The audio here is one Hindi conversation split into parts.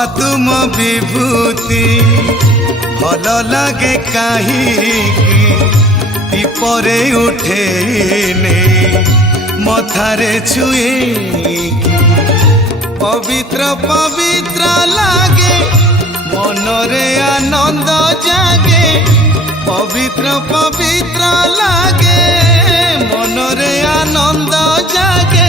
बाबा तुम विभूति भल लगे कहीं दीपरे उठे मथारे छुए पवित्र पवित्र लागे मनरे आनंद जागे पवित्र पवित्र लागे मनरे आनंद जागे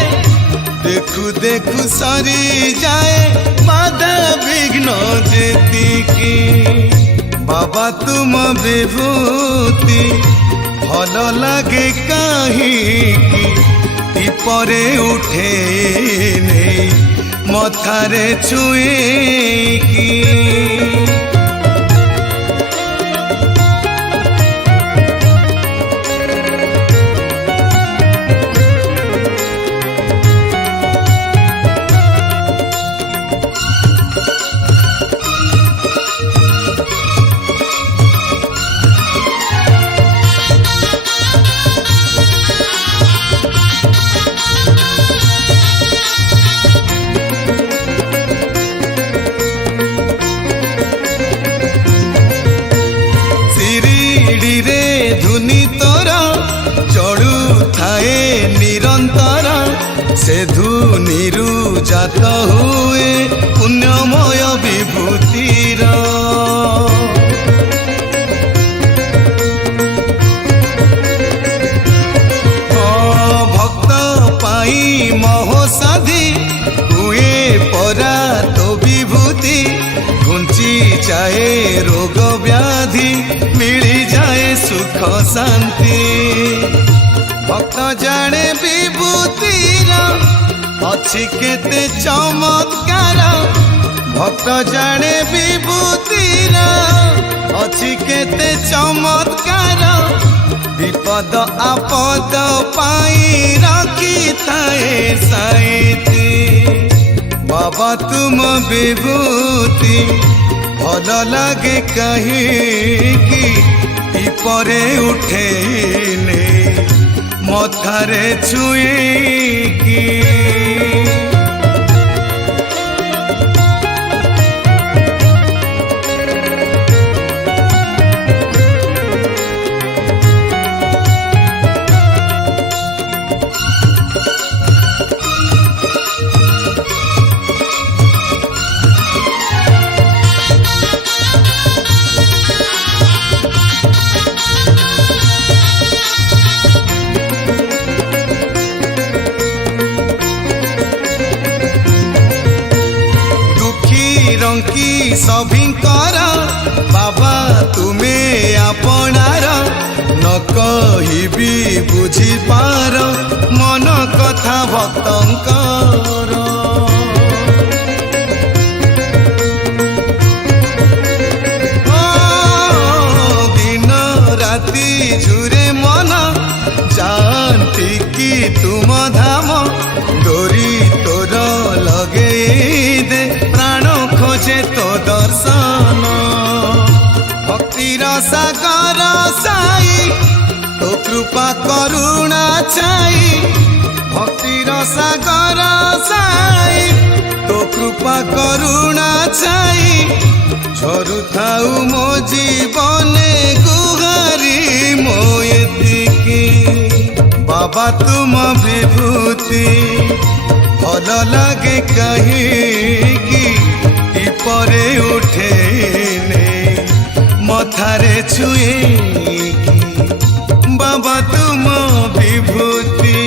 देखु देखु सरी जाए बाधा विघ्न जेतिकी बाबा तुम विभूति भल लगे कहीं दीपरे उठे मथारे छुए की धुनी तोरा चढ़ू थाए निरंतर से धुनीरु जात हुए पुण्यमय विभूतिर भक्त पाई मोहसाधि हुए परा तो विभूति घुंची जाए रोग व्याधि मिली जाए सुख शांति भक्त जाने विभूतिर अच्छी केते चमत्कार भक्त जाने विभूतिर अच्छी केते चमत्कार विपद आपद पाई रखी थाए साइती बाबा तुम विभूति भल लगे कहीं दीपरे उठे मथारे छुए की रंकी सभिंकर बाबा तुम्हें आपणार न कहिबी बुझी पार मन कथा भक्तंकर दिन राति झुरे मन जानती कि तुम धाम डोरी तोर लगे दे प्राण खोजे तो दर्शन भक्तिर सागर साई तो कृपा करुणा छाई भक्तिर सागर साई तो कृपा करुणा छाई झरु थाऊ मो जीवने गुहारी मोयतिकी बाबा तुम विभूति भल लगे कहीं दीपरे उठे मथारे छुए बाबा तुम विभूति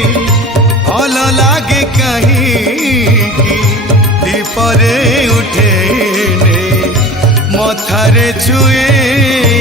भल लगे कहीं दीपरे उठे मथारे छुए